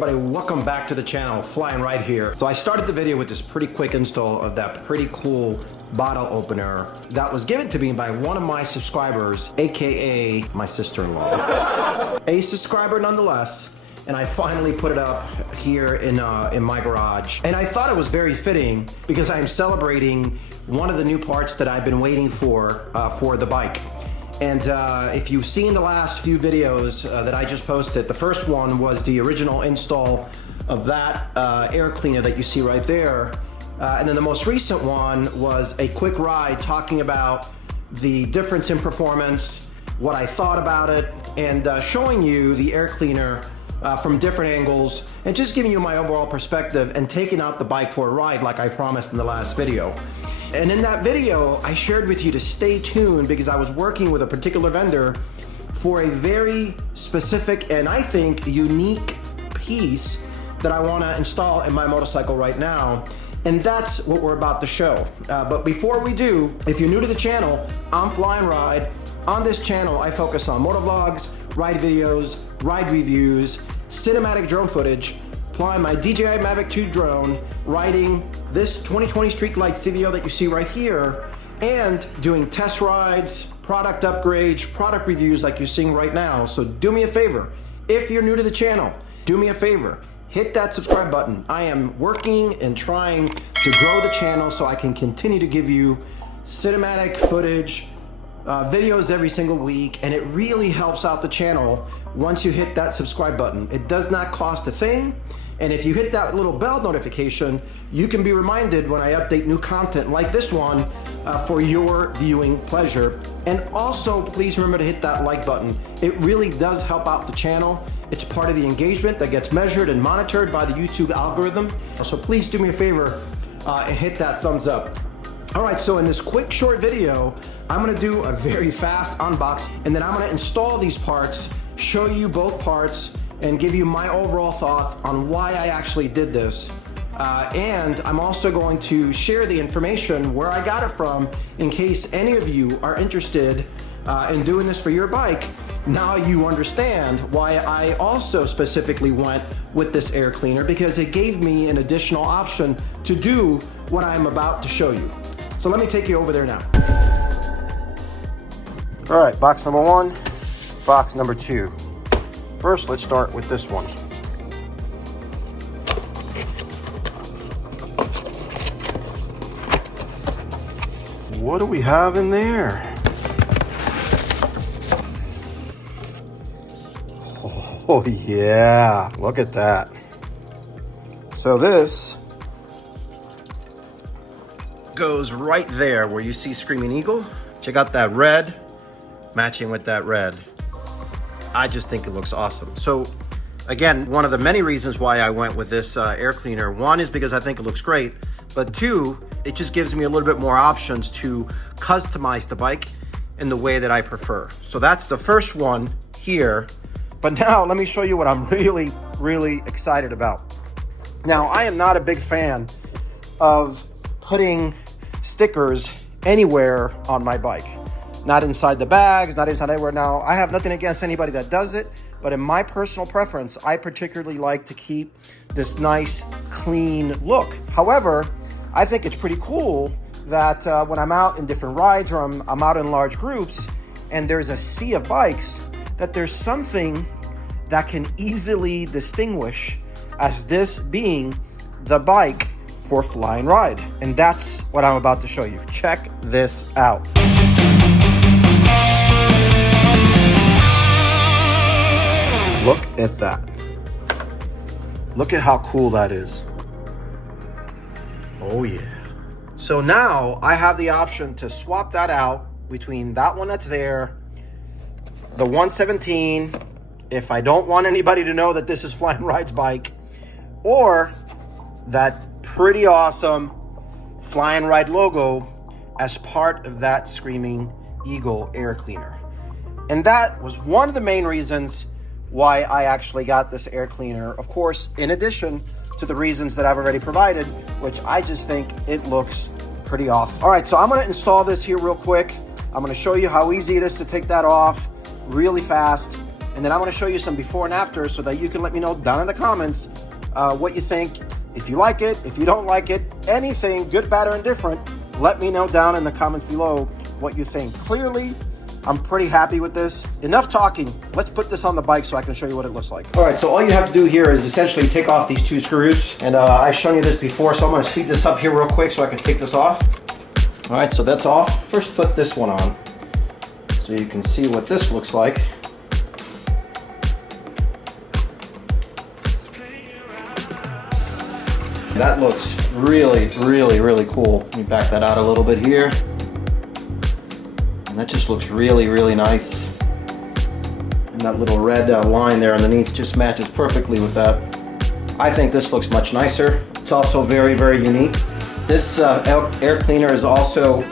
everybody, welcome back to the channel. Fly&Ride here. So I started the video with this pretty quick install of that pretty cool bottle opener that was given to me by one of my subscribers, aka my sister-in-law. A subscriber nonetheless, and I finally put it up here in my garage. And I thought it was very fitting because I am celebrating one of the new parts that I've been waiting for the bike. And if you've seen the last few videos that I just posted, the first one was the original install of that air cleaner that you see right there. And then the most recent one was a quick ride talking about the difference in performance, what I thought about it, and showing you the air cleaner from different angles, and just giving you my overall perspective and taking out the bike for a ride like I promised in the last video. And in that video, I shared with you to stay tuned because I was working with a particular vendor for a very specific and I think unique piece that I want to install in my motorcycle right now. And that's what we're about to show. But before we do, if you're new to the channel, I'm Fly&Ride. On this channel, I focus on motovlogs, ride videos, ride reviews, cinematic drone footage, flying my DJI MAVIC 2 drone, riding this 2020 Street Glide CVO that you see right here, and doing test rides, product upgrades, product reviews like you're seeing right now. So do me a favor, if you're new to the channel, do me a favor, hit that subscribe button. I am working and trying to grow the channel so I can continue to give you cinematic footage, videos every single week, and it really helps out the channel once you hit that subscribe button. It does not cost a thing, and if you hit that little bell notification, you can be reminded when I update new content like this one for your viewing pleasure. And also, please remember to hit that like button. It really does help out the channel. It's part of the engagement that gets measured and monitored by the YouTube algorithm. So please do me a favor and hit that thumbs up. All right, so in this quick short video, I'm gonna do a very fast unbox, and then I'm gonna install these parts, show you both parts, and give you my overall thoughts on why I actually did this. And I'm also going to share the information where I got it from in case any of you are interested in doing this for your bike. Now you understand why I also specifically went with this air cleaner, because it gave me an additional option to do what I'm about to show you. So let me take you over there now. All right, box number one, box number two. First, let's start with this one. What do we have in there? Oh yeah, look at that. So this goes right there where you see Screaming Eagle. Check out that red, matching with that red. I just think it looks awesome. So again, one of the many reasons why I went with this air cleaner, one is because I think it looks great, but two, it just gives me a little bit more options to customize the bike in the way that I prefer. So that's the first one here. But now let me show you what I'm really, really excited about. Now, I am not a big fan of putting stickers anywhere on my bike. Not inside the bags, not inside anywhere. Now, I have nothing against anybody that does it, but in my personal preference, I particularly like to keep this nice, clean look. However, I think it's pretty cool that when I'm out in different rides or I'm out in large groups and there's a sea of bikes, that there's something that can easily distinguish as this being the bike for Fly&Ride. And that's what I'm about to show you. Check this out. Look at that. Look at how cool that is. Oh yeah. So now I have the option to swap that out between that one that's there, the 117, if I don't want anybody to know that this is Fly&Ride's bike, or that pretty awesome Fly&Ride logo as part of that Screaming Eagle air cleaner. And that was one of the main reasons why I actually got this air cleaner. Of course, in addition to the reasons that I've already provided, which I just think it looks pretty awesome. All right, so I'm gonna install this here real quick. I'm gonna show you how easy it is to take that off really fast. and then I'm going to show you some before and after so that you can let me know down in the comments what you think. If you like it, if you don't like it, anything, good, bad, or indifferent, let me know down in the comments below what you think. Clearly, I'm pretty happy with this. Enough talking. Let's put this on the bike so I can show you what it looks like. All right, so all you have to do here is essentially take off these 2 screws. And I've shown you this before, so I'm gonna speed this up here real quick so I can take this off. All right, so that's off. First, put this one on so you can see what this looks like. That looks really, really, really cool. Let me back that out a little bit here. And that just looks really, really nice. And that little red line there underneath just matches perfectly with that. I think this looks much nicer. It's also very, very unique. This air cleaner is also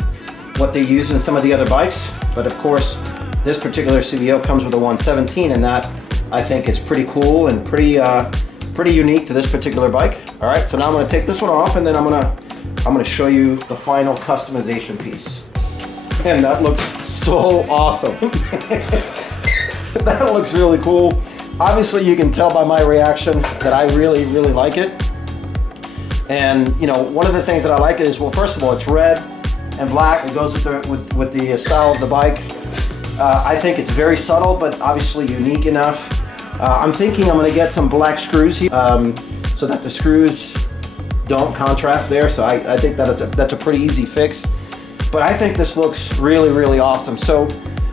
what they use in some of the other bikes. But of course, this particular CVO comes with a 117, and that I think is pretty cool and pretty unique to this particular bike. All right, so now I'm gonna take this one off, and then I'm gonna show you the final customization piece. And that looks so awesome. That looks really cool. Obviously, you can tell by my reaction that I really, really like it. And you know, one of the things that I like is, well, first of all, it's red and black. It goes with the style of the bike. I think it's very subtle, but obviously unique enough. I'm thinking I'm gonna get some black screws here so that the screws don't contrast there. So I think that that's a pretty easy fix. But I think this looks really, really awesome. So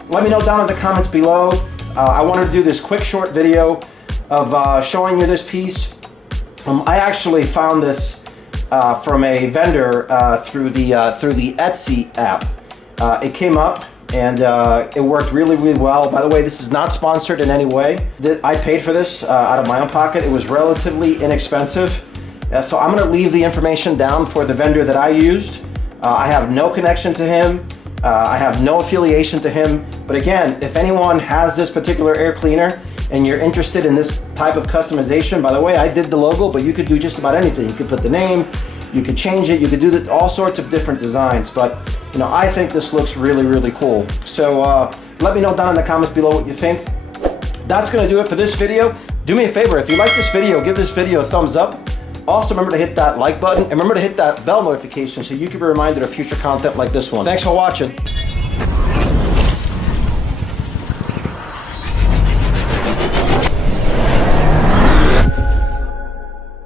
let me know down in the comments below. I wanted to do this quick short video of showing you this piece. I actually found this from a vendor through the Etsy app. It came up and it worked really, really well. By the way, this is not sponsored in any way. I paid for this out of my own pocket. It was relatively inexpensive. So I'm gonna leave the information down for the vendor that I used. I have no connection to him. I have no affiliation to him. But again, if anyone has this particular air cleaner and you're interested in this type of customization, by the way, I did the logo, but you could do just about anything. You could put the name, you could change it, you could do all sorts of different designs. But you know, I think this looks really, really cool. So let me know down in the comments below what you think. That's gonna do it for this video. Do me a favor, if you like this video, give this video a thumbs up. Also remember to hit that like button and remember to hit that bell notification so you can be reminded of future content like this one. Thanks for watching.